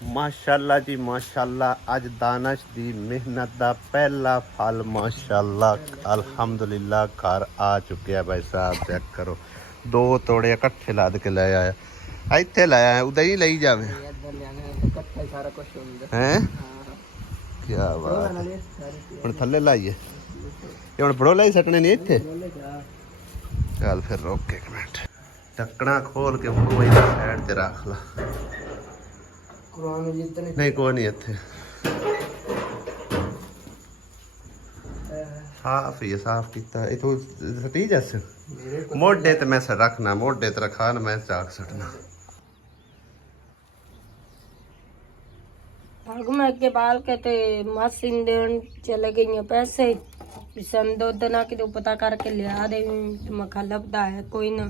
माशाल्लाह जी माशाल्लाह, अज दानश दी मेहनत दा पहला फल माशाल्लाह अल्हम्दुलिल्लाह घर आ चुके भाई साहब। चेक करो, 2 तोड़े इकट्ठे लद के ले आया, इत्थे ले आया उदे ही लई जावे हैं। क्या बात है, हुण थल्ले लाइए ये हुण बड़ो लाई सटने नहीं इत्थे। चल फिर रोक एक मिनट, ढक्कना खोल के बड़ो साइड ते रख ला। नहीं कोई नहीं, इत्थे साफ ही साफ किया इथों सटी जैसे मोढे ते मैं रखना, मोढे ते रखा ना मैं चाक सटना। मैं के बाल कहते मासी देन चले गई पैसे दुध ना कि पता करके लिया दे। मखा लभदा है कोई ना,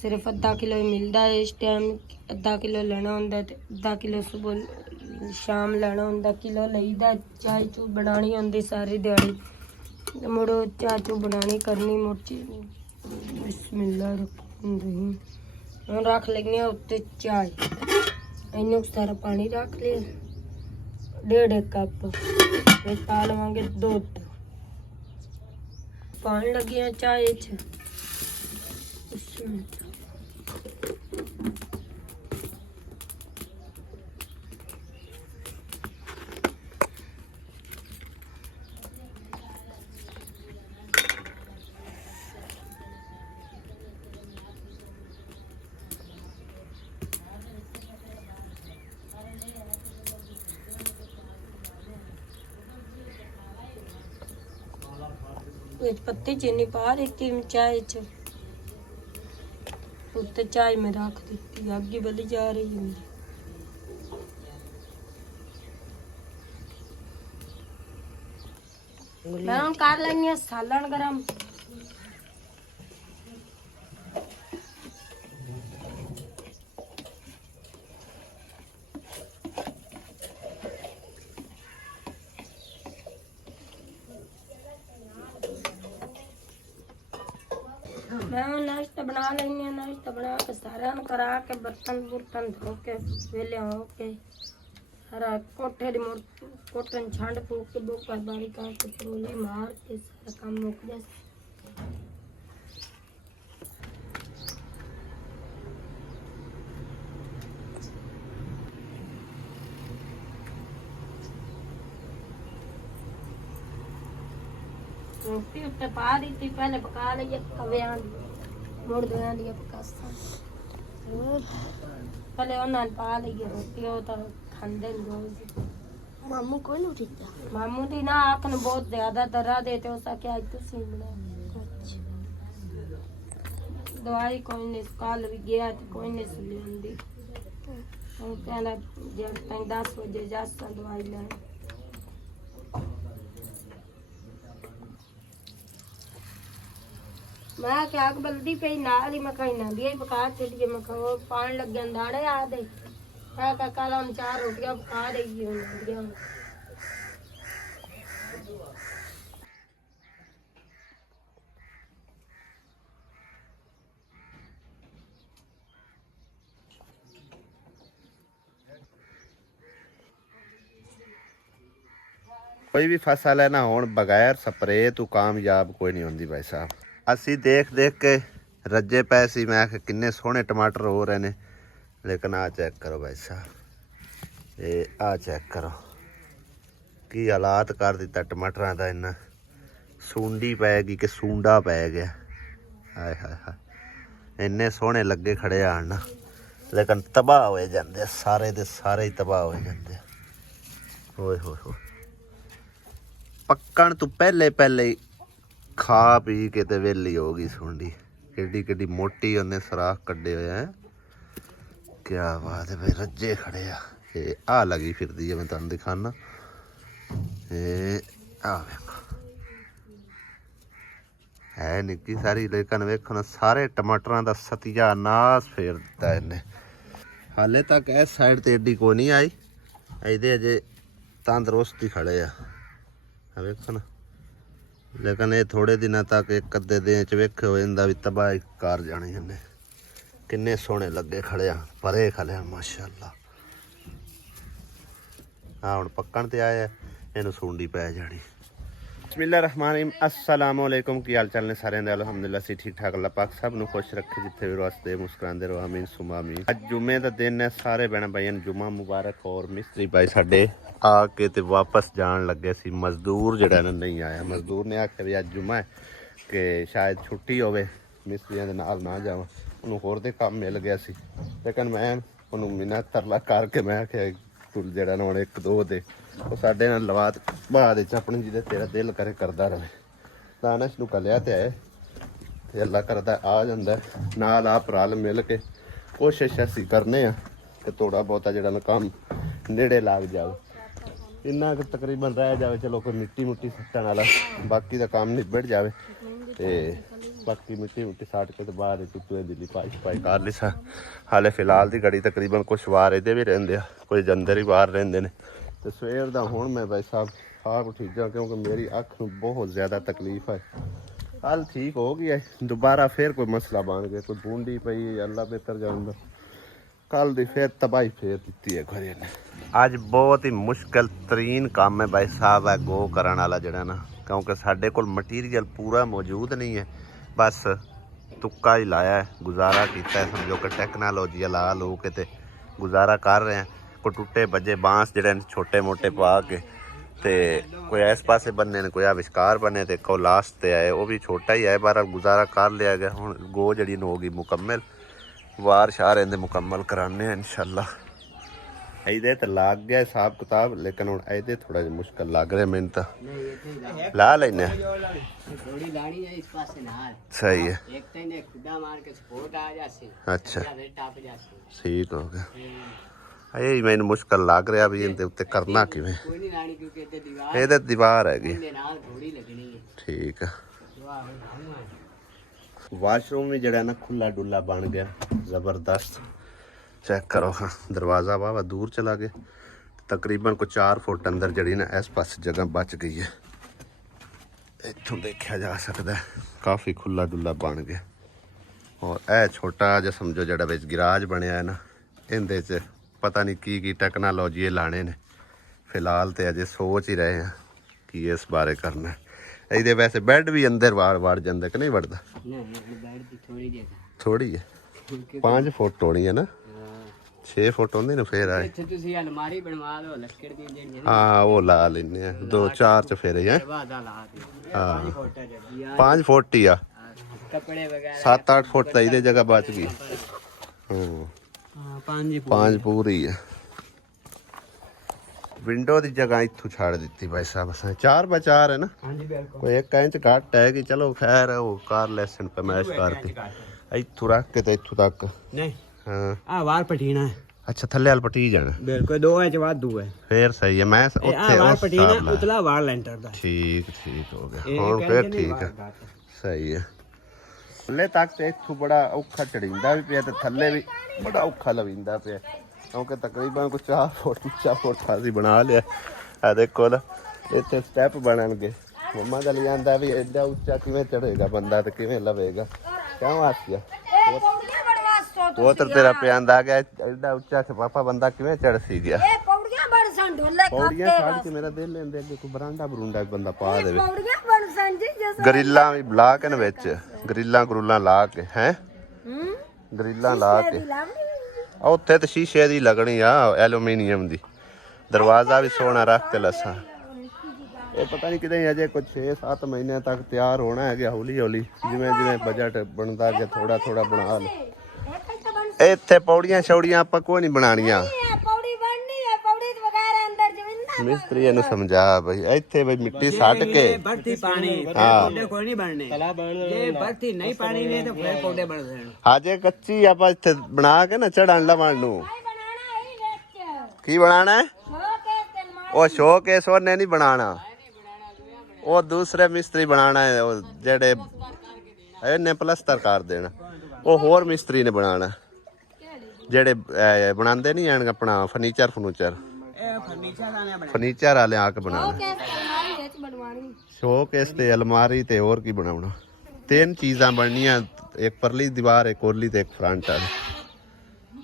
सिर्फ अद्धा किलो ही मिलता है इस टाइम। अद्धा किलो लेना होंदा ते अद्धा किलो सुबह शाम लेना होंदा, किलो लईदा। चाय चू बनानी होंदी सारी दिहाड़ी, मुड़ो चाय चू बनानी करनी मुर्ची। बिस्मिल्लाह रहीम रख लेंगे उत्ते चाय, इन्नू सारा पानी रख लिया, 1.5 कप फिर पा लवांगे दुध। पानी लगी चाय च पत्ती चीनी पा देती चाय च, उत्ते चाय में रख दी, आगे बली जा रही है। मैं कर लेनी सालन गरम। मैं नाश्ता बना लेनी, नाश्ता बना के सारा करा के बर्तन बुर्तन धो के वेले हो के सारा कोठे दी कोठन छंड फूक के बोका बारी का के परोली मार के सारा काम मुक जाए। रोटी उत्ते पा दी थी, पहले पका ली कव्या मुड़ दोया दी पकासा, पहले उन्होंने पा ली रोटी। वो तो खांदे रोज। मामू कोई नहीं उठता, मामू दी ना आँख ने बहुत ज्यादा दर्द देते हो सके आज तो सी बना दवाई कोई नहीं, कल भी गया तो कोई नहीं सुली आंदी। कहना जब तक 10 बजे जासा दवाई लेने। मैं क्या आग बल्दी पे नाल ही मकाई ना दिए पका चलिए। मखा वो पान लग गया दाड़े आ दे, मैं का कल हम 4 रोटियां पका देगी हो। कोई भी फसल है ना हो बगैर स्प्रे तो कामयाब कोई नहीं होंगी भाई साहब। असी देख देख के रज्जे पै सी, मैं किन्ने सोहने टमाटर हो रहे ने, लेकिन आ चेक करो भाई साहब, ये आ चेक करो की हालात कर दिता टमाटरां दा। इन्ना सूंडी पै गई कि सूंडा पै गया। हाय हाय हाय, इन्ने सोहने लगे खड़े आन ना, लेकिन तबाह हो जाते सारे दे सारे ही तबाह हो जाते। होए होए होए, पक्कण तो पहले पहले ही खा पी के ते वेली हो गई सुंडी। केडी केडी मोटी उन्हें सराख कड्डे हुए हैं। क्या बात है भाई, रज्जे खड़े आ लगी फिरदी है, मैं तुहानू दिखाना। आ है निक्की सारी, लेकिन वेखो सारे टमाटरां दा सत्यानाश फेर दिता इन्हें। हाले तक इस साइड ते एडी कोई नहीं आई, इहदे अजे तंदरुस्त ही खड़े आ वेखो ना। लेकिन ये थोड़े दिनों तक एक अद्धे दिन च वेखो इनका भी तबाही कर जानी इन्हें। किन्ने सोहने लगे खड़े परे खले माशाअल्लाह। ਆ ਹੁਣ ਪੱਕਣ ਤੇ ਆਇਆ, ਇਹਨੂੰ ਸੁੰਡੀ ਪੈ ਜਾਣੀ। ਬਿਸਮਿਲ੍ਲਾਹਿਰ ਰਹਿਮਾਨਿਰ ਰਹੀਮ। अस्सलाम वालेकुम। की हाल चाल ने सारे दे अलहमदुलिल्लाह सी ठीक ठाक। अल्लाह पाक सब ਨੂੰ खुश रखे जिथे भी वास्ते मुस्कुराते रहो आमीन सुमा आमीन। ਅੱਜ ਜੁਮੇ ਦਾ ਦਿਨ ਹੈ, ਸਾਰੇ ਭੈਣਾਂ ਭਾਈਆਂ ਨੂੰ ਜੁਮਾ ਮੁਬਾਰਕ। ਔਰ ਮਿਸਤਰੀ ਭਾਈ ਸਾਡੇ ਆ ਕੇ ਤੇ ਵਾਪਸ ਜਾਣ ਲੱਗੇ ਸੀ। ਮਜ਼ਦੂਰ ਜਿਹੜਾ ਨਾ ਨਹੀਂ ਆਇਆ। ਮਜ਼ਦੂਰ ਨੇ ਆਖਿਆ ਵੀ ਅੱਜ ਜੁਮਾ ਹੈ ਕਿ ਸ਼ਾਇਦ ਛੁੱਟੀ ਹੋਵੇ, ਮਿਸਤਰੀਆਂ ਦੇ ਨਾਲ ਨਾ ਜਾਵਾਂ, ਉਹਨੂੰ ਹੋਰ ਦੇ ਕੰਮ ਮਿਲ ਗਿਆ ਸੀ। ਲੇਕਿਨ ਮੈਂ ਉਹਨੂੰ ਮਿਹਨਤ ਤਰਲਾ ਕਰਕੇ ਮੈਂ ਆਖਿਆ ਤੂੰ ਜਿਹੜਾ ਨਾ ਹੁਣ ਇੱਕ ਦੋ ਦੇ ਉਹ ਸਾਡੇ ਨਾਲ ਲਵਾ ਬਾਅਦ ਵਿੱਚ ਆਪਣੀ ਜਿਹਦੇ ਤੇਰਾ ਦਿਲ ਕਰੇ ਕਰਦਾ ਰਹੇ। ਦਾਨਸ਼ ਨੂੰ ਕੱਲਿਆ ਤੇ ਆਏ ਤੇ ਅੱਲਾ ਕਰਦਾ ਆ ਜਾਂਦਾ ਨਾਲ ਆਪ ਰਲ ਮਿਲ ਕੇ ਕੋਸ਼ਿਸ਼ ਅਸੀਂ ਕਰਨੇ ਆ ਕਿ ਥੋੜਾ ਬਹੁਤਾ ਜਿਹੜਾ ਨਾ ਕੰਮ ਨੇੜੇ ਲੱਗ ਜਾਵੇ। ਇੰਨਾ ਕੁ ਤਕਰੀਬਨ ਰਹਿ ਜਾਵੇ, ਚਲੋ ਕੋਈ ਮਿੱਟੀ ਮੁੱਟੀ ਸੱਟਣ ਵਾਲਾ, ਬਾਕੀ ਦਾ ਕੰਮ ਨਿਬੜ ਜਾਵੇ ਤੇ ਬਾਕੀ ਮਿੱਟੀ ਮੁੱਟੀ ਸਾਟ ਕੇ ਤੇ ਬਾਹਰ ਟੁੱਟੇ ਦੀ ਲਿਪਾਈ ਛਪਾਈ ਕਰ ਲਈ ਸਾਂ। ਹਾਲੇ ਫਿਲਹਾਲ ਦੀ ਘੜੀ ਤਕਰੀਬਨ ਕੁਛ ਵਾਰ ਇਹਦੇ ਵੀ ਰਹਿੰਦੇ ਆ, ਕੁਝ ਅੰਦਰ ਹੀ ਬਾਹਰ ਰਹਿੰਦੇ ਨੇ। ਤੇ ਸਵੇਰ ਦਾ ਹੁਣ ਮੈਂ ਭਾਈ ਸਾਹਿਬ ਆਪ ਠੀਕ ਹਾਂ, ਕਿਉਂਕਿ ਮੇਰੀ ਅੱਖ ਨੂੰ ਬਹੁਤ ਜ਼ਿਆਦਾ ਤਕਲੀਫ ਹੈ। ਕੱਲ ਠੀਕ ਹੋ ਗਈ ਹੈ, ਦੁਬਾਰਾ ਫਿਰ ਕੋਈ ਮਸਲਾ ਬਣ ਗਿਆ, ਕੋਈ ਬੂੰਦੀ ਪਈ, ਅੱਲਾ ਬਿਹਤਰ ਜਾਣਦਾ। ਕੱਲ ਦੀ ਫਿਰ ਤਬਾਹੀ ਫੇਰ ਦਿੱਤੀ ਹੈ ਘਰੇ ਨੇ। ਅੱਜ ਬਹੁਤ ਹੀ ਮੁਸ਼ਕਿਲ ਤਰੀਨ ਕੰਮ ਹੈ ਭਾਈ ਸਾਹਿਬ ਹੈ ਗੋ ਕਰਨ ਵਾਲਾ ਜਿਹੜਾ ਨਾ, ਕਿਉਂਕਿ ਸਾਡੇ ਕੋਲ ਮਟੀਰੀਅਲ ਪੂਰਾ ਮੌਜੂਦ ਨਹੀਂ ਹੈ। ਬਸ ਤੁੱਕਾ ਹੀ ਲਾਇਆ, ਗੁਜ਼ਾਰਾ ਕੀਤਾ, ਸਮਝੋ ਕਿ ਟੈਕਨੋਲੋਜੀ ਲਾ ਲੋ ਕੇ ਤੇ ਗੁਜ਼ਾਰਾ ਕਰ ਰਹੇ ਹਾਂ। ਕੋਈ ਟੁੱਟੇ ਵੱਜੇ ਬਾਂਸ ਜਿਹੜੇ ਨੇ ਛੋਟੇ ਮੋਟੇ ਪਾ ਕੇ ਤੇ ਕੋਈ ਇਸ ਪਾਸੇ ਬੰਨੇ ਨੇ, ਕੋਈ ਆ ਵਿਚਕਾਰ ਬੰਨੇ ਤੇ ਕੋ ਲਾਸਟ ਤੇ ਆਏ, ਉਹ ਵੀ ਛੋਟਾ ਹੀ ਆਏ, ਬਾਹਰ ਗੁਜ਼ਾਰਾ ਕਰ ਲਿਆ ਗਿਆ। ਹੁਣ ਗੋ ਜਿਹੜੀ ਨੂੰ ਹੋ ਗਈ ਮੁਕੰਮਲ, ਵਾਰ ਸ਼ਾਰ ਇਹਦੇ ਮੁਕੰਮਲ ਕਰਾਣੇ ਆ ਇਨਸ਼ਾਅੱਲਾ। ਇਹਦੇ ਤੇ ਲੱਗ ਗਿਆ ਹਿਸਾਬ ਕਿਤਾਬ, ਲੇਕਿਨ ਹੁਣ ਇਹਦੇ ਥੋੜਾ ਜਿਹਾ ਮੁਸ਼ਕਲ ਲੱਗ ਰਿਹਾ ਮੈਨੂੰ ਤਾਂ। ਲਾ ਲੈਨੇ थोड़ी लानी है इस पास से नाल सही है। एक तो ने खुदा मार के सपोर्ट आ जासे अच्छा या वे टाप जासे ठीक हो ਗਿਆ। ਇਹ ਮੈਨੂੰ ਮੁਸ਼ਕਲ ਲੱਗ ਰਿਹਾ ਵੀ ਇਹਦੇ ਉੱਤੇ ਕਰਨਾ ਕਿਵੇਂ। कोई नहीं लानी क्योंकि ते दीवार ਇਹਦੇ ਦੀਵਾਰ ਹੈਗੀ, दे नाल थोड़ी लगनी है। ਠੀਕ ਆ। वाह भाई ਵਾਸ਼ਰੂਮ ਵੀ ਜਿਹੜਾ ਨਾ ਖੁੱਲਾ ਡੁੱਲਾ ਬਣ ਗਿਆ ਜ਼ਬਰਦਸਤ। ਚੈੱਕ ਕਰੋ, ਹਾਂ ਦਰਵਾਜ਼ਾ ਵਾਵਾ ਦੂਰ ਚਲਾ ਗਿਆ, ਤਕਰੀਬਨ ਕੋਈ 4 ਫੁੱਟ ਅੰਦਰ ਜਿਹੜੀ ਨਾ ਇਸ ਪਾਸੇ ਜਗ੍ਹਾ ਬਚ ਗਈ ਹੈ। ਇੱਥੋਂ ਦੇਖਿਆ ਜਾ ਸਕਦਾ ਕਾਫੀ ਖੁੱਲਾ ਡੁੱਲਾ ਬਣ ਗਿਆ। ਔਰ ਇਹ ਛੋਟਾ ਜਿਹਾ ਸਮਝੋ ਜਿਹੜਾ ਵਿੱਚ ਗਿਰਾਜ ਬਣਿਆ ਹੈ ਨਾ, ਇਹਦੇ 'ਚ ਪਤਾ ਨਹੀਂ ਕੀ ਟੈਕਨੋਲੋਜੀ ਇਹ ਲਾਣੇ ਨੇ। ਫਿਲਹਾਲ ਤੇ ਅਜੇ ਸੋਚ ਹੀ ਰਹੇ ਹਾਂ ਕੀ ਇਸ ਬਾਰੇ ਕਰਨਾ। ਇਹਦੇ ਵੈਸੇ ਬੈੱਡ ਵੀ ਅੰਦਰ ਵਾੜ ਜਾਂਦਾ ਕਿ ਨਹੀਂ ਵੜਦਾ? नहीं नहीं बैठ दी थोड़ी जगह ਥੋੜੀ ਹੈ, 5 ਫੁੱਟ ਹੋਣੀ ਹੈ ਨਾ, 6 ਫੁੱਟ ਹੁੰਦੀ ਨਾ ਫੇਰ ਆਏ। ਇੱਥੇ ਤੁਸੀਂ ਅਲਮਾਰੀ ਬਣਵਾ ਲਓ ਲੱਕੜ ਦੀ ਜਿਹੜੀ ਹਾਂ ਉਹ ਲਾ ਲੈਨੇ ਆ, 2-4 ਚ ਫੇਰੇ ਹੈ। ਦਰਵਾਜ਼ਾ ਲਾ ਦੇ ਹਾਂ 5 ਫੁੱਟ ਜਗ੍ਹਾ 5 ਫੁੱਟ ਹੀ ਆ, ਕੱਪੜੇ ਵਗੈਰਾ 7-8 ਫੁੱਟ ਤਾਂ ਇਹਦੇ ਜਗ੍ਹਾ ਬਚ ਗਈ। ਹਾਂ ਹਾਂ 5 5 ਪੂਰੀ ਆ। ਵਿੰਡੋ ਦੀ ਜਗ੍ਹਾ ਇੱਥੋਂ ਛੱਡ ਦਿੱਤੀ ਭਾਈ ਸਾਹਿਬ ਅਸਾਂ 4x4 ਹੈ ਨਾ, ਹਾਂਜੀ ਬਿਲਕੁਲ ਕੋਈ 1 ਇੰਚ ਘੱਟ ਹੈ ਕਿ ਚਲੋ ਖੈਰ ਉਹ ਕਾਰ ਲੈਸਨ ਪਮੈਸ਼ ਕਰਤੀ ਇੱਥੋਂ ਰੱਖ ਕੇ ਤੇ ਇੱਥੋਂ ਤੱਕ। ਨਹੀਂ ਹਾਂ ਆ ਵਾਰ ਪਟੀਣਾ ਹੈ। ਅੱਛਾ ਥੱਲੇ ਵਾਲ ਪਟੀ ਜਾਣਾ, ਬਿਲਕੁਲ 2 ਇੰਚ ਵਾਧੂ ਹੈ। ਫੇਰ ਸਹੀ ਹੈ। ਮੈਂ ਉੱਥੇ ਆ ਵਾਰ ਉਸ ਪਟੀਣਾ ਹਿਸਾਬ ਨਾਲ ਉਤਲਾ ਵਾਰ ਲੈਂਟਰ ਦਾ ਠੀਕ ਹੋ ਗਿਆ। ਇਹ ਹੁਣ ਕਹਿੰਦੇ ਫੇਰ ਨੇ ਠੀਕ ਵਾਰ ਹੈ, ਘੱਟ। ਸਹੀ ਹੈ। ਥੱਲੇ ਤੱਕ ਤੇ ਇੱਥੋਂ ਬੜਾ ਔਖਾ ਚੜੀਂਦਾ ਵੀ ਪਿਆ ਤੇ ਥੱਲੇ ਵੀ ਬੜਾ ਔਖਾ ਲਵੀਂਦਾ ਪਿਆ, ਕਿਉਂਕਿ ਤਕਰੀਬਨ ਕੋਈ 4 ਫੁੱਟ ਅਸੀਂ ਬਣਾ ਲਿਆ। ਆ ਦੇਖੋ ਨਾ ਇੱਥੇ ਸਟੈਪ ਬਣਨਗੇ। ਮੰਮਾ ਗੱਲ ਜਾਂਦਾ ਵੀ ਐਡਾ ਉੱਚਾ ਕਿਵੇਂ ਚੜੇਗਾ ਬੰਦਾ ਤੇ ਕਿਵੇਂ ਲਵੇਗਾ, ਕਿਉਂ ਆਸਿਆ ਉਹ ਤਾਂ ਤੇਰਾ ਪਿਆਂਦਾ ਆ ਗਿਆ ਐਡਾ ਉੱਚਾ ਕਿ ਪਾਪਾ ਬੰਦਾ ਕਿਵੇਂ ਚੜ ਸੀ ਗਿਆ। ਇਹ ਪੌੜੀਆਂ ਬਣ ਸਨ ਢੋਲੇ ਪੌੜੀਆਂ ਛੱਡ ਕੇ ਮੇਰਾ ਦਿਲ ਲੈਂਦੇ ਅੱਗੇ ਕੋਈ ਬਰਾਂਡਾ ਬਰੂੰਡਾ ਵੀ ਬੰਦਾ ਪਾ ਦੇਵੇ। ਪੌੜੀਆਂ ਬਣ ਸਨ ਜੀ ਜਿਸ ਗਰਿੱਲਾਂ ਵੀ ਲਾ ਕੇ ਨਾ ਵਿੱਚ ਗਰਿੱਲਾਂ ਲਾ ਕੇ ਹੈ, ਗਰਿੱਲਾਂ ਲਾ ਕੇ ਉੱਥੇ ਤੇ ਸ਼ੀਸ਼ੇ ਦੀ ਲੱਗਣੀ ਆ, ਐਲੂਮੀਨੀਅਮ ਦੀ। ਦਰਵਾਜ਼ਾ ਵੀ ਸੋਹਣਾ ਰੱਖ ਕੇ ਲੱਸਾਂ। ਇਹ ਪਤਾ ਨਹੀਂ ਕਿਤੇ ਅਜੇ ਕੁਝ 6-7 ਮਹੀਨਿਆਂ ਤੱਕ ਤਿਆਰ ਹੋਣਾ ਹੈਗਾ, ਹੌਲੀ ਹੌਲੀ ਜਿਵੇਂ ਬਜਟ ਬਣਦਾ ਗਿਆ ਥੋੜਾ ਬਣਾ ਲਓ। ਇੱਥੇ ਪੌੜੀਆਂ ਛੌੜੀਆਂ ਆਪਾਂ ਕੋਈ ਨਹੀਂ ਬਣਾਉਣੀਆਂ, ਪੌੜੀ ਬਣਨੀ ਹੈ, ਪੌੜੀ ਦੇ ਬਗੈਰ ਅੰਦਰ ਜਮੀਨ ਮਿਸਤਰੀ ਇਹਨੂੰ ਸਮਝਾ ਬਈ ਇੱਥੇ ਬਈ ਮਿੱਟੀ ਸੱਟ ਕੇ ਬਰਤੀ ਪਾਣੀ ਪੌੜੇ ਕੋਈ ਨਹੀਂ ਬਣਨੇ, ਜੇ ਬਰਤੀ ਨਹੀਂ ਪਾਣੀ ਨੇ ਤਾਂ ਫਿਰ ਪੌੜੇ ਬਣ ਜਾਣ। ਹਾਜੇ ਕੱਚੀ ਆਪਾਂ ਇੱਥੇ ਬਣਾ ਕੇ ਨਾ ਚੜਨ ਲਵਣ ਨੂੰ। ਬਣਾਣਾ ਹੀ ਵਿੱਚ ਕੀ ਬਣਾਣਾ? ਸ਼ੋਕੇਸ ਤੇ ਅਲਮਾਰੀ। ਉਹ ਸ਼ੋਕੇਸ ਉਹਨੇ ਨਹੀਂ ਬਣਾਣਾ, ਉਹ ਦੂਸਰੇ ਮਿਸਤਰੀ ਬਣਾਣਾ ਹੈ, ਉਹ ਜਿਹੜੇ ਇਹਨੇ ਪਲਸਤਰ ਕਰ ਦੇਣਾ, ਉਹ ਹੋਰ ਮਿਸਤਰੀ ਨੇ ਬਣਾਣਾ, ਜਿਹੜੇ ਬਣਾਉਂਦੇ ਨਹੀਂ ਆਣ ਆਪਣਾ ਫਰਨੀਚਰ ਫਰਨੀਚਰ ਵਾਲੇ ਆ ਕੇ ਬਣਾਣਾ। ਸ਼ੋਕੇਸ ਤੇ ਅਲਮਾਰੀ ਵਿੱਚ ਬਣਵਾਣੀ। ਸ਼ੋਕੇਸ ਤੇ ਅਲਮਾਰੀ ਤੇ ਹੋਰ ਕੀ ਬਣਾਉਣਾ। 3 ਚੀਜ਼ਾਂ ਬਣਨੀਆਂ, ਇੱਕ ਪਰਲੀ ਦੀਵਾਰ, ਇੱਕ ਉਰਲੀ ਤੇ ਇੱਕ ਫਰੰਟ ਵਾਲੀ।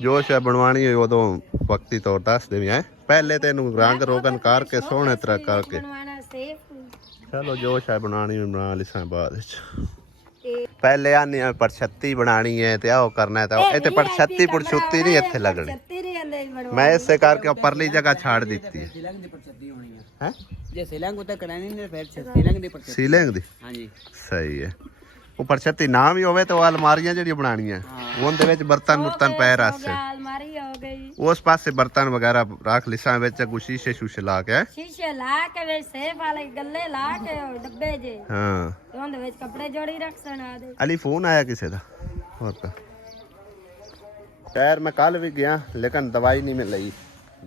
ਜੋ ਸ਼ੈ ਬਣਵਾਣੀ ਹੋਈ ਉਦੋਂ ਵਕਤੀ ਤੌਰ ਦੱਸ ਦੇਵੀਂ ਹੈ। ਪਹਿਲੇ ਤੈਨੂੰ ਰੰਗ ਰੋਗਨ ਕਰਕੇ ਸੋਹਣੇ ਤਰ੍ਹਾਂ ਕਰਕੇ ਬਣਵਾਣਾ ਸੇਫ ਚਲੋ ਜੋ ਸ਼ੈ ਬਣਾਣੀ ਬਣਾ ਲਿਸਾਂ ਬਾਅਦ ਵਿੱਚ। ਪਹਿਲੇ ਆਨੀ ਪਰ 36 ਬਣਾਣੀ ਹੈ ਤੇ ਆਹ ਕਰਨਾ ਹੈ ਤਾਂ ਇੱਥੇ ਪਰ 36 ਪੁਰਸ਼ੁੱਤੀ ਨਹੀਂ ਇੱਥੇ ਲੱਗਣੀ। ਮੈਂ ਇਸੇ ਕਰਕੇ ਉਹ ਪਰਲੀ ਜਗ੍ਹਾ ਛਾੜ ਦਿੱਤੀ ਹੈ। सीलिंग दी परछत्ती होनी है ਹੈ जे सीलिंग उते करानी ने फिर सीलिंग दी परछत्ती ਸੀਲਿੰਗ ਦੀ हां जी ਸਹੀ ਹੈ। ਉੱਪਰ 36 ਨਾ ਵੀ ਹੋਵੇ ਤਾਂ ਉਹ ਅਲਮਾਰੀਆਂ ਜਿਹੜੀਆਂ ਬਣਾਣੀਆਂ ਉਹਦੇ ਵਿੱਚ ਬਰਤਨ ਮੁਰਤਨ ਪੈ ਰਾਸੇ ਅਲਮਾਰੀ ਹੋ ਗਈ ਉਸ ਪਾਸੇ ਬਰਤਨ ਵਗੈਰਾ ਰੱਖ ਲਿਸਾਂ ਵਿੱਚ ਸ਼ੀਸ਼ੇ ਸ਼ੂਸ਼ੇ ਲਾ ਕੇ ਸ਼ੀਸ਼ੇ ਲਾ ਕੇ ਵਿੱਚ ਸੇਫ ਵਾਲੇ ਗੱਲੇ ਲਾ ਕੇ ਉਹ ਡੱਬੇ ਜੇ ਹਾਂ ਤੇ ਉਹਦੇ ਵਿੱਚ ਕੱਪੜੇ ਜੋੜੀ ਰੱਖ ਸਣਾ ਦੇ। ਅਲੀ ਫੋਨ ਆਇਆ ਕਿਸੇ ਦਾ ਹੋਰ ਤਾਂ ਖੈਰ ਮੈਂ ਕੱਲ ਵੀ ਗਿਆ ਲੇਕਿਨ ਦਵਾਈ ਨਹੀਂ ਮਿਲ ਰਹੀ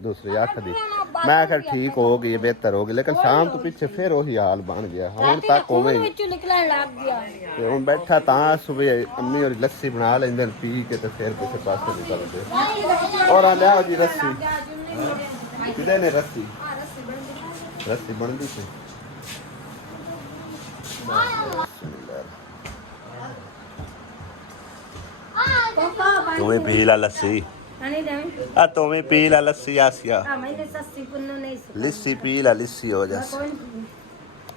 दूसरी अख दी। मैं आखिर ठीक हो गई बेहतर हो गई लेकिन शाम तो पीछे फिर वही हाल बन गया हुण तक होवे निकलण लग गया ते हुण बैठा तां सुबह अम्मी और लस्सी बना लेंदे पी के ते फिर किसी पासे निकलदे और आ लियाओ जी रस्सी किदे ने रस्सी बनदी सी तुम्हें पी ला लस्सी नहीं देवी आ तुम्हें पी ला लस्सी आसिया हां मैंने सस्सी पुन्नो नहीं सी लिस्सी पी ला लिस्सी हो जा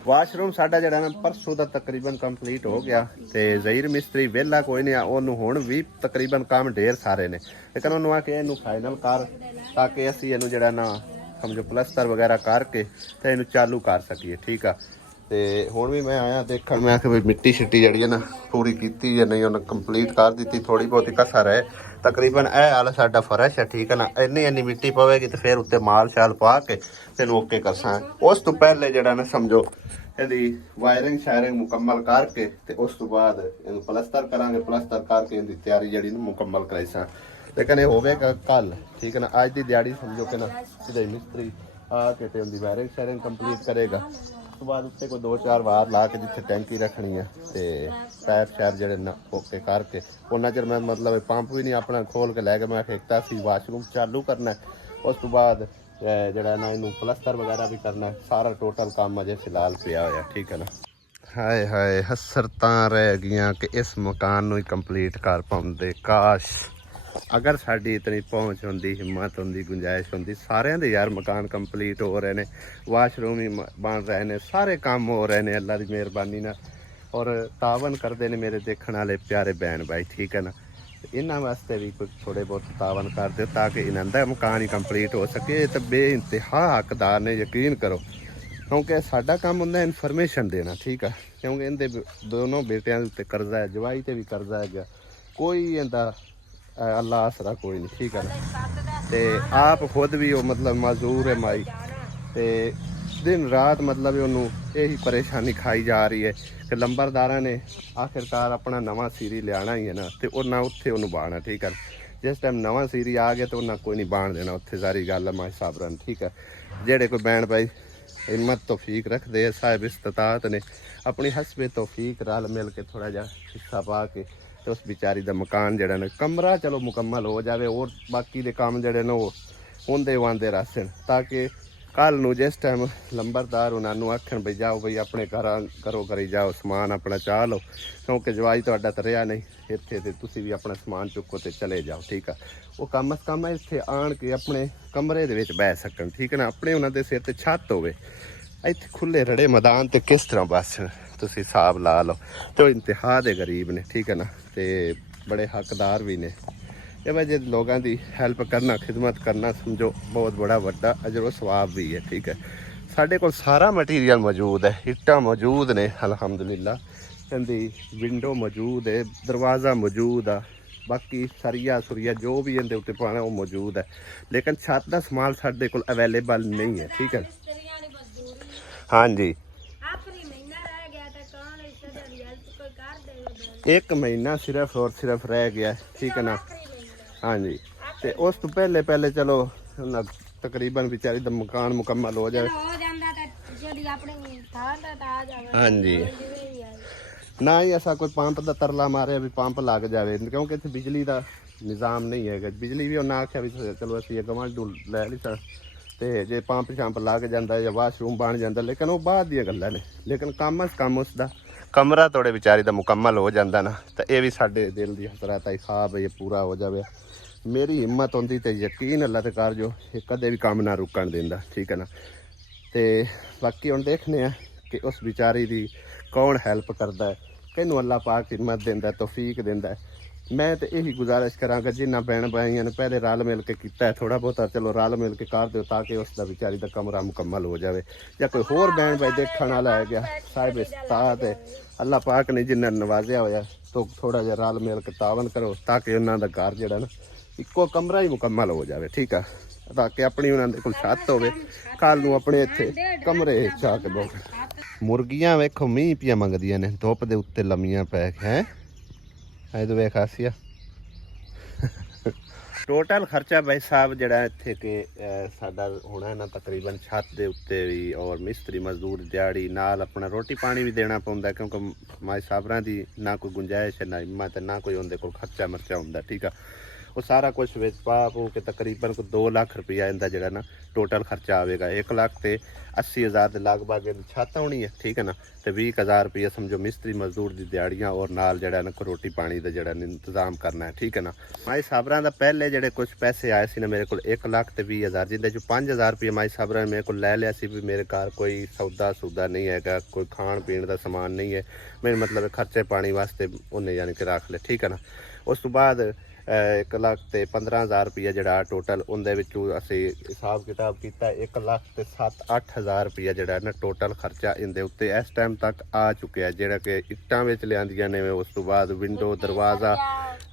ਵਾਸ਼ਰੂਮ ਸਾਡਾ ਜਿਹੜਾ ਨਾ ਪਰਸੋਂ ਦਾ ਤਕਰੀਬਨ ਕੰਪਲੀਟ ਹੋ ਗਿਆ ਤੇ ਜ਼ਹੀਰ ਮਿਸਤਰੀ ਵਿਹਲਾ ਕੋਈ ਨਹੀਂ ਉਹਨੂੰ ਹੁਣ ਵੀ ਤਕਰੀਬਨ ਕੰਮ ਢੇਰ ਸਾਰੇ ਨੇ ਲੇਕਿਨ ਉਹਨੂੰ ਆ ਕਿ ਇਹਨੂੰ ਫਾਈਨਲ ਕਰ ਤਾਂ ਕਿ ਅਸੀਂ ਇਹਨੂੰ ਜਿਹੜਾ ਨਾ ਸਮਝੋ ਪਲਸਤਰ ਵਗੈਰਾ ਕਰਕੇ ਤੇ ਇਹਨੂੰ ਚਾਲੂ ਕਰ ਸਕੀਏ ਠੀਕ ਆ। ਤੇ ਹੁਣ ਵੀ ਮੈਂ ਆਇਆ ਦੇਖਣ ਮੈਂ ਆਖਿਆ ਵੀ ਮਿੱਟੀ ਛਿੱਟੀ ਜਿਹੜੀ ਹੈ ਨਾ ਪੂਰੀ ਕੀਤੀ ਜਾਂ ਨਹੀਂ ਉਹਨੇ ਕੰਪਲੀਟ ਕਰ ਦਿੱਤੀ ਥੋੜੀ ਬਹੁਤੀ ਕਸਰ ਹੈ ਤਕਰੀਬਨ ਇਹ ਹਾਲ ਸਾਡਾ ਫਰਸ਼ ਹੈ ਠੀਕ ਹੈ ਨਾ ਇੰਨੀ ਮਿੱਟੀ ਪਵੇਗੀ ਤੇ ਫਿਰ ਉੱਤੇ ਮਾਲ ਸ਼ਾਲ ਪਾ ਕੇ ਤੈਨੂੰ ਓਕੇ ਕਰਸਾਂ। ਉਸ ਤੋਂ ਪਹਿਲੇ ਜਿਹੜਾ ਨਾ ਸਮਝੋ ਇਹਦੀ ਵਾਇਰਿੰਗ ਸ਼ਾਇਰਿੰਗ ਮੁਕੰਮਲ ਕਰਕੇ ਤੇ ਉਸ ਤੋਂ ਬਾਅਦ ਇਹਨੂੰ ਪਲਸਤਰ ਕਰਾਂਗੇ ਪਲਸਤਰ ਕਰਕੇ ਇਹਦੀ ਤਿਆਰੀ ਜਿਹੜੀ ਨੂੰ ਮੁਕੰਮਲ ਕਰਾਈਸਾਂ ਲੇਕਿਨ ਇਹ ਹੋਵੇਗਾ ਕੱਲ ਠੀਕ ਹੈ ਨਾ। ਅੱਜ ਦੀ ਦਿਹਾੜੀ ਸਮਝੋ ਕਿ ਨਾ ਸਿੱਧਾ ਮਿਸਤਰੀ ਆ ਕੇ ਤੇ ਉਹਦੀ ਵਾਇਰਿੰਗ ਸ਼ਾਇਰਿੰਗ ਕੰਪਲੀਟ ਕਰੇਗਾ ਤੋਂ ਬਾਅਦ ਉੱਤੇ ਕੋਈ 2-4 ਵਾਰ ਲਾ ਕੇ ਜਿੱਥੇ ਟੈਂਕੀ ਰੱਖਣੀ ਹੈ ਤੇ ਪੈਪ ਸ਼ੈਪ ਜਿਹੜੇ ਨਾ ਓਕੇ ਕਰਕੇ ਉਹਨਾਂ ਚਿਰ ਮੈਂ ਮਤਲਬ ਪੰਪ ਵੀ ਨਹੀਂ ਆਪਣਾ ਖੋਲ ਕੇ ਲੈ ਕੇ ਮੈਂ ਖੇਤਾ ਸੀ ਵਾਸ਼ਰੂਮ ਚਾਲੂ ਕਰਨਾ ਉਸ ਤੋਂ ਬਾਅਦ ਜਿਹੜਾ ਨਾ ਇਹਨੂੰ ਪਲਸਤਰ ਵਗੈਰਾ ਵੀ ਕਰਨਾ ਸਾਰਾ ਟੋਟਲ ਕੰਮ ਅਜੇ ਫਿਲਹਾਲ ਪਿਆ ਹੋਇਆ ਠੀਕ ਹੈ ਨਾ। ਹਾਏ ਹਾਏ ਹਸਰਤਾਂ ਰਹਿ ਗਈਆਂ ਕਿ ਇਸ ਮਕਾਨ ਨੂੰ ਹੀ ਕੰਪਲੀਟ ਕਰ ਪਾਉਂਦੇ ਕਾਸ਼ ਅਗਰ ਸਾਡੀ ਇਤਨੀ ਪਹੁੰਚ ਹੁੰਦੀ ਹਿੰਮਤ ਹੁੰਦੀ ਗੁੰਜਾਇਸ਼ ਹੁੰਦੀ ਸਾਰਿਆਂ ਦੇ ਯਾਰ ਮਕਾਨ ਕੰਪਲੀਟ ਹੋ ਰਹੇ ਨੇ ਵਾਸ਼ਰੂਮ ਵੀ ਬਣ ਰਹੇ ਨੇ ਸਾਰੇ ਕੰਮ ਹੋ ਰਹੇ ਨੇ ਅੱਲਾ ਦੀ ਮਿਹਰਬਾਨੀ ਨਾਲ ਔਰ ਤਾਵਨ ਕਰਦੇ ਨੇ ਮੇਰੇ ਦੇਖਣ ਵਾਲੇ ਪਿਆਰੇ ਭੈਣ ਭਾਈ ਠੀਕ ਹੈ ਨਾ। ਇਹਨਾਂ ਵਾਸਤੇ ਵੀ ਕੁਝ ਥੋੜੇ ਬਹੁਤ ਤਾਵਨ ਕਰ ਦਿਓ ਤਾਂ ਕਿ ਇਹਨਾਂ ਦਾ ਮਕਾਨ ਹੀ ਕੰਪਲੀਟ ਹੋ ਸਕੇ ਤੇ ਬੇਇੰਤਹਾ ਹੱਕਦਾਰ ਨੇ ਯਕੀਨ ਕਰੋ ਕਿਉਂਕਿ ਸਾਡਾ ਕੰਮ ਹੁੰਦਾ ਇਨਫੋਰਮੇਸ਼ਨ ਦੇਣਾ ਠੀਕ ਆ ਕਿਉਂਕਿ ਇਹਦੇ ਦੋਨੋਂ ਬੇਟਿਆਂ ਦੇ ਉੱਤੇ ਕਰਜ਼ਾ ਹੈ ਜਵਾਈ ਤੇ ਵੀ ਕਰਜ਼ਾ ਹੈਗਾ ਕੋਈ ਇਹਦਾ ਅੱਲਾ ਆਸਰਾ ਕੋਈ ਨਹੀਂ ਠੀਕ ਹੈ ਨਾ। ਤੇ ਆਪ ਖੁਦ ਵੀ ਉਹ ਮਤਲਬ ਮਜ਼ਦੂਰ ਹੈ ਮਾਈ ਤੇ ਦਿਨ ਰਾਤ ਮਤਲਬ ਉਹਨੂੰ ਇਹੀ ਪਰੇਸ਼ਾਨੀ ਖਾਈ ਜਾ ਰਹੀ ਹੈ ਕਿ ਲੰਬਰਦਾਰਾਂ ਨੇ ਆਖਿਰਕਾਰ ਆਪਣਾ ਨਵਾਂ ਸੀਰੀ ਲਿਆਣਾ ਹੀ ਹੈ ਨਾ ਤੇ ਉਹਨਾਂ ਉੱਥੇ ਉਹਨੂੰ ਬਾਣਾ ਠੀਕ ਹੈ। ਜਿਸ ਟਾਈਮ ਨਵਾਂ ਸੀਰੀ ਆ ਗਿਆ ਤਾਂ ਉਹਨਾਂ ਕੋਈ ਨਹੀਂ ਬਾਣ ਦੇਣਾ ਉੱਥੇ ਸਾਰੀ ਗੱਲ ਹੈ ਮਾਈ ਸਾਬਰਨ ਠੀਕ ਹੈ। ਜਿਹੜੇ ਕੋਈ ਬੈਣ ਭਾਈ ਹਿੰਮਤ ਤੌਫੀਕ ਰੱਖਦੇ ਆ ਸਾਹਿਬ ਇਸਤਤਾਤ ਨੇ ਆਪਣੀ ਹਸਬੇ ਤੌਫੀਕ ਰਲ ਮਿਲ ਕੇ ਥੋੜਾ ਜਿਹਾ ਹਿੱਸਾ ਪਾ ਕੇ ਤੇ ਉਸ ਵਿਚਾਰੀ ਦਾ ਮਕਾਨ ਜਿਹੜਾ ਨਾ ਕਮਰਾ ਚਲੋ ਮੁਕੰਮਲ ਹੋ ਜਾਵੇ ਔਰ ਬਾਕੀ ਦੇ ਕੰਮ ਜਿਹੜੇ ਨੇ ਉਹ ਹੁੰਦੇ ਵਾਂਦੇ ਰਸਣ ਤਾਂ ਕਿ ਕੱਲ ਨੂੰ ਜਿਸ ਟਾਈਮ ਲੰਬਰਦਾਰ ਉਹਨਾਂ ਨੂੰ ਆਖਣ ਬਈ ਜਾਓ ਬਈ ਆਪਣੇ ਘਰੋਂ ਕਰੀ ਜਾਓ ਸਮਾਨ ਆਪਣਾ ਚਾਹ ਲਓ ਕਿਉਂਕਿ ਜਵਾਈ ਤੁਹਾਡਾ ਤਾਂ ਰਿਹਾ ਨਹੀਂ ਇੱਥੇ ਤੇ ਤੁਸੀਂ ਵੀ ਆਪਣਾ ਸਮਾਨ ਚੁੱਕੋ ਤੇ ਚਲੇ ਜਾਓ ਠੀਕ ਆ। ਉਹ ਕਮ ਸੇ ਕਮ ਇੱਥੇ ਆਣ ਕੇ ਆਪਣੇ ਕਮਰੇ ਦੇ ਵਿੱਚ ਬਹਿ ਸਕਣ ਠੀਕ ਹੈ ਨਾ ਆਪਣੇ ਉਹਨਾਂ ਦੇ ਸਿਰ ਤੇ ਛੱਤ ਹੋਵੇ ਇੱਥੇ ਖੁੱਲੇ ਰੜੇ ਮੈਦਾਨ ਤੇ ਕਿਸ ਤਰ੍ਹਾਂ ਬਸ ਤੁਸੀਂ ਹਿਸਾਬ ਲਾ ਲਓ ਤੇ ਉਹ ਇੰਤਹਾ ਦੇ ਗਰੀਬ ਨੇ ਠੀਕ ਹੈ ਨਾ ਤੇ ਬੜੇ ਹੱਕਦਾਰ ਵੀ ਨੇ ਇਹ ਵਜੇ ਲੋਕਾਂ ਦੀ ਹੈਲਪ ਕਰਨਾ ਖਿਦਮਤ ਕਰਨਾ ਸਮਝੋ ਬਹੁਤ ਬੜਾ ਵੱਡਾ ਅਜਰ ਸਵਾਬ ਵੀ ਹੈ ਠੀਕ ਹੈ। ਸਾਡੇ ਕੋਲ ਸਾਰਾ ਮਟੀਰੀਅਲ ਮੌਜੂਦ ਹੈ ਇੱਟਾਂ ਮੌਜੂਦ ਨੇ ਅਲਹਮਦੁਲਿਲਾ ਇਹਦੀ ਵਿੰਡੋ ਮੌਜੂਦ ਹੈ ਦਰਵਾਜ਼ਾ ਮੌਜੂਦ ਆ ਬਾਕੀ ਸਰੀਆ ਸੁਰੀਆ ਜੋ ਵੀ ਇਹਦੇ ਉੱਤੇ ਪਾਣਾ ਉਹ ਮੌਜੂਦ ਹੈ ਲੇਕਿਨ ਛੱਤ ਦਾ ਸਮਾਨ ਸਾਡੇ ਕੋਲ ਅਵੇਲੇਬਲ ਨਹੀਂ ਹੈ ਠੀਕ ਹੈ। ਹਾਂਜੀ एक महीना सिर्फ और सिर्फ रह गया ठीक है ना। हाँ जी ते उस तो पहले चलो तकरीबन बेचारी दा मकान मुकम्मल हो जाए हाँ जी ना ही ऐसा कोई पंप का तरला मारे भी पंप लग जाए क्योंकि इतने बिजली का निज़ाम नहीं है बिजली भी उन्हें आख्या भी चलो असं गवांढ लै ली तो जे पंप शंप लग जाता या वाशरूम बन जाता लेकिन वो बाद दी गल्लां ने लेकिन कम अज कम उसका कमरा थोड़े विचारी का मुकम्मल हो जाता ना तो यह भी साढ़े दिल की हसरत आई खाब ये पूरा हो जाए ਮੇਰੀ ਹਿੰਮਤ ਹੁੰਦੀ ਤੇ ਯਕੀਨ ਅੱਲਾ ਤੇ ਕਰ ਜੋ ਇਹ ਕਦੇ ਵੀ ਕੰਮ ਨਾ ਰੁਕਣ ਦਿੰਦਾ, ਠੀਕ ਹੈ ਨਾ। ਤੇ ਬਾਕੀ ਹੁਣ ਦੇਖਦੇ ਆ ਕਿ ਉਸ ਵਿਚਾਰੀ ਦੀ ਕੌਣ ਹੈਲਪ ਕਰਦਾ ਹੈ, ਕਿਹਨੂੰ ਅੱਲਾ ਪਾਕ ਹਿੰਮਤ ਦਿੰਦਾ, ਤੌਫੀਕ ਦਿੰਦਾ। ਮੈਂ ਤੇ ਇਹੀ ਗੁਜ਼ਾਰਿਸ਼ ਕਰਾਂਗਾ ਜਿੰਨਾ ਭੈਣ ਭਾਈਆਂ ਨੇ ਪਹਿਲੇ ਰਲ ਮਿਲ ਕੇ ਕੀਤਾ ਹੈ, ਥੋੜਾ ਬਹੁਤਾ ਚਲੋ ਰਲ ਮਿਲ ਕੇ ਕਰ ਦਿਓ ਤਾਂ ਕਿ ਉਸ ਦਾ ਵਿਚਾਰੀ ਦਾ ਕਮਰਾ ਮੁਕੰਮਲ ਹੋ ਜਾਵੇ। ਜਾਂ ਕੋਈ ਹੋਰ ਭੈਣ ਭਾਈ ਦੇਖਣ ਵਾਲਾ ਹੈ ਗਿਆ ਸਾਹਿਬ ਉਸਤਾਦ ਹੈ, ਅੱਲਾ ਪਾਕ ਨੇ ਜਿੰਨਾ ਨਵਾਜ਼ਿਆ ਹੋਇਆ ਤੋ ਥੋੜਾ ਜਿਹਾ ਰਲ ਮਿਲ ਕੇ ਤਾਵਨ ਕਰੋ ਤਾਂ ਕਿ ਉਹਨਾਂ ਦਾ ਘਰ ਜਿਹੜਾ ਨਾ ਇੱਕੋ ਕਮਰਾ ਹੀ ਮੁਕੰਮਲ ਹੋ ਜਾਵੇ, ਠੀਕ ਆ, ਤਾਂ ਕਿ ਆਪਣੀ ਉਹਨਾਂ ਦੇ ਕੋਲ ਛੱਤ ਹੋਵੇ, ਕੱਲ ਨੂੰ ਆਪਣੇ ਇੱਥੇ ਕਮਰੇ ਜਾ ਕੇ ਬੋ। ਮੁਰਗੀਆਂ ਵੇਖੋ ਮੀਂਹ ਪਿਆ ਮੰਗਦੀਆਂ ਨੇ, ਧੁੱਪ ਦੇ ਉੱਤੇ ਲੰਮੀਆਂ ਪੈ ਕੇ ਹੈ ਇਹ ਤਾਂ ਵੇਖ ਆਸੀਆ। ਟੋਟਲ ਖਰਚਾ ਭਾਈ ਸਾਹਿਬ ਜਿਹੜਾ ਇੱਥੇ ਕਿ ਸਾਡਾ ਹੋਣਾ ਨਾ ਤਕਰੀਬਨ ਛੱਤ ਦੇ ਉੱਤੇ ਵੀ ਔਰ ਮਿਸਤਰੀ ਮਜ਼ਦੂਰ ਦਿਹਾੜੀ ਨਾਲ ਆਪਣਾ ਰੋਟੀ ਪਾਣੀ ਵੀ ਦੇਣਾ ਪੈਂਦਾ, ਕਿਉਂਕਿ ਮਾਈ ਸਾਹਿਬਾਂ ਦੀ ਨਾ ਕੋਈ ਗੁੰਜਾਇਸ਼ ਹੈ ਨਾ ਹਿੰਮਤ ਹੈ ਨਾ ਕੋਈ ਉਹਦੇ ਕੋਲ ਖਰਚਾ ਮਰਚਾ ਹੁੰਦਾ, ਠੀਕ ਆ। ਉਹ ਸਾਰਾ ਕੁਝ ਵਿੱਚ ਪਾ ਪੂ ਕੇ ਤਕਰੀਬਨ ਕੋਈ 2 ਲੱਖ ਰੁਪਇਆ ਇਹਦਾ ਜਿਹੜਾ ਨਾ ਟੋਟਲ ਖਰਚਾ ਆਵੇਗਾ। 1,80,000 ਦੇ ਲਗਭਗ ਛੱਤ ਆਉਣੀ ਹੈ, ਠੀਕ ਹੈ ਨਾ। ਤੇ 20,000 ਰੁਪਇਆ ਸਮਝੋ ਮਿਸਤਰੀ ਮਜ਼ਦੂਰ ਦੀ ਦਿਹਾੜੀਆਂ ਔਰ ਨਾਲ ਜਿਹੜਾ ਨਾ ਰੋਟੀ ਪਾਣੀ ਦਾ ਜਿਹੜਾ ਇੰਤਜ਼ਾਮ ਕਰਨਾ ਹੈ, ਠੀਕ ਹੈ ਨਾ। ਮਾਈ ਸਾਬਰਾਂ ਦਾ ਪਹਿਲੇ ਜਿਹੜੇ ਕੁਝ ਪੈਸੇ ਆਏ ਸੀ ਨਾ ਮੇਰੇ ਕੋਲ 1,20,000, ਜਿਹਦੇ ਚੋਂ 5,000 ਰੁਪਇਆ ਮਾਈ ਸਾਬਰਾਂ ਨੇ ਮੇਰੇ ਕੋਲ ਲੈ ਲਿਆ ਸੀ ਵੀ ਮੇਰੇ ਘਰ ਕੋਈ ਸੌਦਾ ਨਹੀਂ ਹੈਗਾ, ਕੋਈ ਖਾਣ ਪੀਣ ਦਾ ਸਮਾਨ ਨਹੀਂ ਹੈ, ਮੇਰੇ ਮਤਲਬ ਖਰਚੇ ਪਾਣੀ ਵਾਸਤੇ ਉਹਨੇ ਯਾਨੀ ਕਿ ਰੱਖ ਲਿਆ, ਠੀਕ ਹੈ ਨਾ। ਉਸ ਤੋਂ ਬਾਅਦ 1,15,000 ਰੁਪਇਆ ਜਿਹੜਾ ਟੋਟਲ ਉਹਦੇ ਵਿੱਚੋਂ ਅਸੀਂ ਹਿਸਾਬ ਕਿਤਾਬ ਕੀਤਾ 1,07,000-8,000 ਰੁਪਇਆ ਜਿਹੜਾ ਨਾ ਟੋਟਲ ਖਰਚਾ ਇਹਦੇ ਉੱਤੇ ਇਸ ਟਾਈਮ ਤੱਕ ਆ ਚੁੱਕਿਆ, ਜਿਹੜਾ ਕਿ ਇੱਟਾਂ ਵਿੱਚ ਲਿਆਂਦੀਆਂ ਨੇ। ਉਸ ਤੋਂ ਬਾਅਦ ਵਿੰਡੋ ਦਰਵਾਜ਼ਾ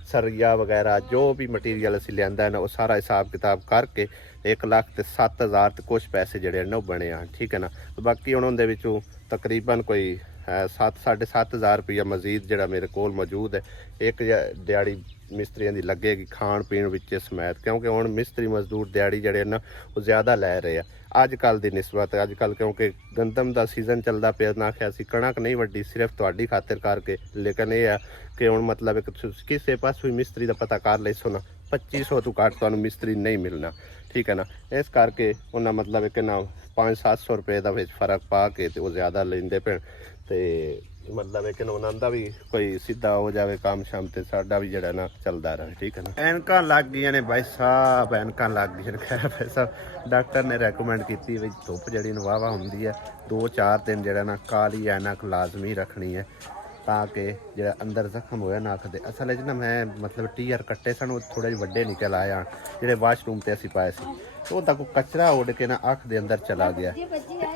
ਸਰੀਆ ਵਗੈਰਾ ਜੋ ਵੀ ਮਟੀਰੀਅਲ ਅਸੀਂ ਲਿਆਂਦਾ ਨਾ ਉਹ ਸਾਰਾ ਹਿਸਾਬ ਕਿਤਾਬ ਕਰਕੇ 1,07,000 ਤੇ ਕੁਛ ਪੈਸੇ ਜਿਹੜੇ ਨੇ ਉਹ ਬਣੇ ਆ, ਠੀਕ ਹੈ ਨਾ। ਬਾਕੀ ਹੁਣ ਉਹਦੇ ਵਿੱਚੋਂ ਤਕਰੀਬਨ ਕੋਈ 7-7,500 ਰੁਪਇਆ ਮਜ਼ੀਦ ਜਿਹੜਾ ਮੇਰੇ ਕੋਲ ਮੌਜੂਦ ਹੈ। ਇੱਕ ਦਿਹਾੜੀ ਮਿਸਤਰੀਆਂ ਦੀ ਲੱਗੇਗੀ ਖਾਣ ਪੀਣ ਵਿੱਚ ਸਮੇਤ, ਕਿਉਂਕਿ ਹੁਣ ਮਿਸਤਰੀ ਮਜ਼ਦੂਰ ਦਿਹਾੜੀ ਜਿਹੜੇ ਨਾ ਉਹ ਜ਼ਿਆਦਾ ਲੈ ਰਹੇ ਆ ਅੱਜ ਕੱਲ੍ਹ ਦੀ ਨਿਸਬਤ। ਅੱਜ ਕੱਲ੍ਹ ਕਿਉਂਕਿ ਗੰਦਮ ਦਾ ਸੀਜ਼ਨ ਚੱਲਦਾ ਪਿਆ, ਨਾ ਕਿ ਅਸੀਂ ਕਣਕ ਨਹੀਂ ਵੱਢੀ ਸਿਰਫ ਤੁਹਾਡੀ ਖਾਤਰ ਕਰਕੇ, ਲੇਕਿਨ ਇਹ ਆ ਕਿ ਹੁਣ ਮਤਲਬ ਇੱਕ ਕਿਸੇ ਪਾਸੋਂ ਵੀ ਮਿਸਤਰੀ ਦਾ ਪਤਾ ਕਰ ਲਈ ਸੋ ਨਾ 2,500 ਤੋਂ ਘੱਟ ਤੁਹਾਨੂੰ ਮਿਸਤਰੀ ਨਹੀਂ ਮਿਲਣਾ, ਠੀਕ ਹੈ ਨਾ। ਇਸ ਕਰਕੇ ਉਹਨਾਂ ਮਤਲਬ ਕਿ ਨਾ 500-700 ਰੁਪਏ ਦਾ ਵਿੱਚ ਫਰਕ ਪਾ ਕੇ ਤੇ ਉਹ ਜ਼ਿਆਦਾ ਲੈਂਦੇ ਪਏ ਤੇ ਮਤਲਬ ਹੈ ਕਿ ਉਹਨਾਂ ਦਾ ਵੀ ਕੋਈ ਸਿੱਧਾ ਹੋ ਜਾਵੇ ਕੰਮ ਸ਼ਾਮ ਤੇ ਸਾਡਾ ਵੀ ਜਿਹੜਾ ਨਾ ਚੱਲਦਾ ਰਹੇ, ਠੀਕ ਹੈ ਨਾ। ਐਨਕਾਂ ਲੱਗ ਗਈਆਂ ਨੇ ਭਾਈ ਸਾਹਿਬ, ਐਨਕਾਂ ਲੱਗ ਗਈਆਂ ਨੇ। ਖੈਰ ਭਾਈ ਸਾਹਿਬ ਡਾਕਟਰ ਨੇ ਰეკਮੈਂਡ ਕੀਤੀ ਵੀ ਧੁੱਪ ਜਿਹੜੀ ਨੂੰ ਵਾਹਵਾ ਹੁੰਦੀ ਹੈ 2-4 ਦਿਨ ਜਿਹੜਾ ਨਾ ਕਾਲੀ ਐਨਕ ਲਾਜ਼ਮੀ ਰੱਖਣੀ ਹੈ ਤਾਂ ਕਿ ਜਿਹੜਾ ਅੰਦਰ ਜ਼ਖਮ ਹੋਇਆ ਨਾ ਅੱਖ ਦੇ। ਅਸਲ 'ਚ ਨਾ ਮੈਂ ਮਤਲਬ ਟੀਅਰ ਕੱਟੇ ਸਨ ਉਹ ਥੋੜ੍ਹੇ ਜਿਹੇ ਵੱਡੇ ਨਿਕਲ ਆਏ ਆ ਜਿਹੜੇ ਵਾਸ਼ਰੂਮ ਤੇ ਅਸੀਂ ਪਾਏ ਸੀ, ਉਹਦਾ ਕੋਈ ਕਚਰਾ ਉੱਡ ਕੇ ਨਾ ਅੱਖ ਦੇ ਅੰਦਰ ਚਲਾ ਗਿਆ ਤੇ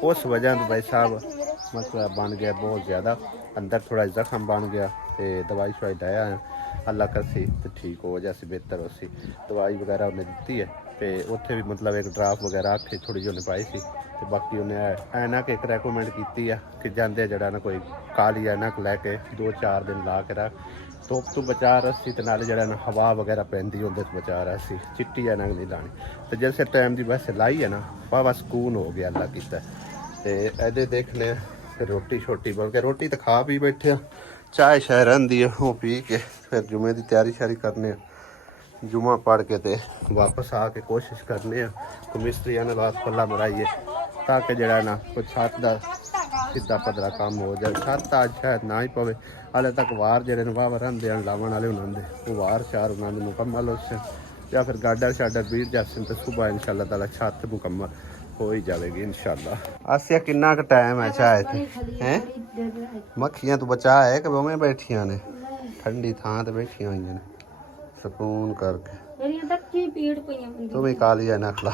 ਉਸ ਵਜ੍ਹਾ ਤੋਂ ਭਾਈ ਸਾਹਿਬ ਮਸਲਾ ਬਣ ਗਿਆ ਬਹੁਤ ਜ਼ਿਆਦਾ, ਅੰਦਰ ਥੋੜਾ ਜ਼ਖਮ ਬਣ ਗਿਆ ਤੇ ਦਵਾਈ ਸ਼ਵਾਈ ਲਾਇਆ ਅੱਲਾ ਕਰਸੀ ਤੇ ਠੀਕ ਹੋ ਜਾਸੀ, ਬਿਹਤਰ ਹੋ ਸੀ। ਦਵਾਈ ਵਗੈਰਾ ਉਹਨੇ ਦਿੱਤੀ ਹੈ ਤੇ ਉੱਥੇ ਵੀ ਮਤਲਬ ਇੱਕ ਡਰਾਪ ਵਗੈਰਾ ਅੱਖੇ ਥੋੜੀ ਜਿਹੀ ਉਹਨੇ ਪਾਈ ਸੀ ਤੇ ਬਾਕੀ ਉਹਨੇ ਐਨਕ ਇੱਕ ਰეკਮੈਂਡ ਕੀਤੀ ਆ ਕਿ ਜਾਂਦੇ ਜਿਹੜਾ ਨਾ ਕੋਈ ਕਾਲੀ ਐਨਕ ਲੈ ਕੇ 2-4 ਦਿਨ ਲਾ ਕੇ ਰੱਖ, ਧੁੱਪ ਤੋਂ ਬਚਾ ਰੱਸੀ ਤੇ ਨਾਲ ਜਿਹੜਾ ਨਾ ਹਵਾ ਵਗੈਰਾ ਪੈਂਦੀ ਉਹਦੇ ਤੋਂ ਬਚਾ ਰੱਸੀ, ਚਿੱਟੀ ਐਨਕ ਨਹੀਂ ਲਾਣੀ। ਤੇ ਜਿਸ ਟਾਈਮ ਦੀ ਵੈਸੇ ਲਾਈ ਹੈ ਨਾ ਵਾਹਵਾ ਸਕੂਨ ਹੋ ਗਿਆ ਅੱਲਾ ਕੀਤਾ। ਤੇ ਇਹਦੇ ਦੇਖਣੇ ਫਿਰ ਰੋਟੀ ਛੋਟੀ ਬਣ ਕੇ ਰੋਟੀ ਤਾਂ ਖਾ ਪੀ ਬੈਠੇ ਆ, ਚਾਹ ਸ਼ਾਇ ਰਹਿੰਦੀ ਹੈ ਉਹ ਪੀ ਕੇ ਫਿਰ ਜੁਮੇ ਦੀ ਤਿਆਰੀ ਸ਼ਾਰੀ ਕਰਨੇ ਆ, ਜੁਮਾ ਪੜ੍ਹ ਕੇ ਤੇ ਵਾਪਸ ਆ ਕੇ ਕੋਸ਼ਿਸ਼ ਕਰਨੇ ਆ ਕੋਈ ਮਿਸਤਰੀਆਂ ਨਾਲ ਬਾਤ ਪੱਲਾ ਮਰਾਈਏ ਤਾਂ ਕਿ ਜਿਹੜਾ ਨਾ ਕੋਈ ਛੱਤ ਦਾ ਸਿੱਧਾ ਪੱਧਰਾ ਕੰਮ ਹੋ ਜਾਏ। ਛੱਤ ਅੱਜ ਸ਼ਾਇਦ ਨਾ ਹੀ ਪਵੇ, ਹਾਲੇ ਤੱਕ ਵਾਰ ਜਿਹੜੇ ਨੇ ਵਾਹ ਰਹਿੰਦੇ ਹਨ ਲਾਵਣ ਵਾਲੇ ਉਹਨਾਂ ਦੇ ਉਹ ਵਾਰ ਚਾਰ ਉਹਨਾਂ ਦੇ ਮੁਕੰਮਲ ਹੋ ਸਨ ਜਾਂ ਫਿਰ ਗਾਡਰ ਸ਼ਾਡਰ ਵੀਰ ਜਾਸਨ ਤੇ ਸੁਬਾ ਇਨਸ਼ਾਅੱਲਾ ਤਾਲਾ ਛੱਤ ਮੁਕੰਮਲ ਹੋ ਹੀ ਜਾਵੇਗੀ ਇਨਸ਼ਾਅੱਲਾ। ਆਸਿਆ ਕਿੰਨਾ ਕੁ ਟਾਈਮ ਹੈ ਚਾਹ ਤੇ ਹੈ ਮੱਖੀਆਂ ਤੋਂ ਬਚਾ ਹੈ ਕਿ ਉਵੇਂ ਬੈਠੀਆਂ ਨੇ ਠੰਡੀ ਥਾਂ ਤੇ ਬੈਠੀਆਂ ਹੋਈਆਂ ਨੇ ਸਕੂਨ ਕਰਕੇ। ਮੇਰੀਆਂ ਤਾਂ ਕੀ ਪੀੜ ਪਈਆਂ ਹੁੰਦੀਆਂ ਤੂੰ ਵੀ ਕਾਲੀ ਆ ਨਾ ਖਲਾ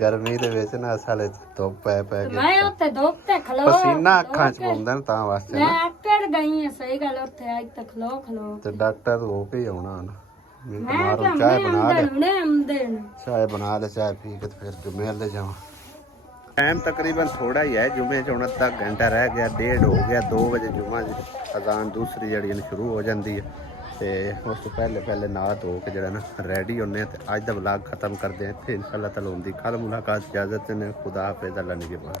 ਗਰਮੀ ਦੇ ਵਿੱਚ ਨਾ ਸਾਲੇ ਧੁੱਪ ਪੈ ਕੇ ਮੈਂ ਉੱਥੇ ਧੁੱਪ ਤੇ ਖਲੋ ਪਸੀਨਾ ਅੱਖਾਂ 'ਚ ਪਾਉਂਦਾ ਨਾ ਤਾਂ ਵਾਸਤੇ ਮੈਂ ਨਾ ਆਕੜ ਗਈ ਆ, ਸਹੀ ਗੱਲ ਉੱਥੇ ਅੱਜ ਤੱਕ ਖਲੋ ਤੇ ਡਾਕਟਰ ਹੋ ਕੇ ਹੀ ਆਉਣਾ ਨਾ। ਮੈਂ ਕਿਹਾ ਚਾਹ ਬਣਾ ਲੈ ਚਾਹ ਬਣਾ ਲੈ, ਚਾਹ ਪੀ ਕੇ ਫਿਰ ਜੁਮੇ ਲੈ ਜਾਵਾਂ। ਟਾਈਮ ਤਕਰੀਬਨ ਥੋੜਾ ਹੀ ਹੈ, ਜੁਮੇ 'ਚ ਹੁਣ ਅੱਧਾ ਘੰਟਾ ਰਹਿ ਗਿਆ, 1:30 ਹੋ ਗਿਆ, 2 ਵਜੇ ਜੁਮਾ ਦੀ ਅਜ਼ਾਨ ਦੂਸਰੀ ਜਿਹੜੀ ਸ਼ੁਰੂ ਹੋ ਜਾਂਦੀ ਹੈ ਤੇ ਉਸ ਤੋਂ ਪਹਿਲੇ ਨਹਾ ਧੋ ਕੇ ਜਿਹੜਾ ਨਾ ਰੈਡੀ ਹੁੰਦੇ ਤੇ ਅੱਜ ਦਾ ਵਲੌਗ ਖਤਮ ਕਰਦੇ ਹਾਂ ਇੱਥੇ ਇਨਸ਼ਾਅੱਲਾ ਤਾਲਾ ਹੁੰਦੀ ਕੱਲ੍ਹ ਮੁਲਾਕਾਤ। ਇਜਾਜ਼ਤ ਨੇ, ਖੁਦਾ ਹਾਫਿਜ਼, ਅੱਲਾ ਨਿਗਹਿਬਾਨ।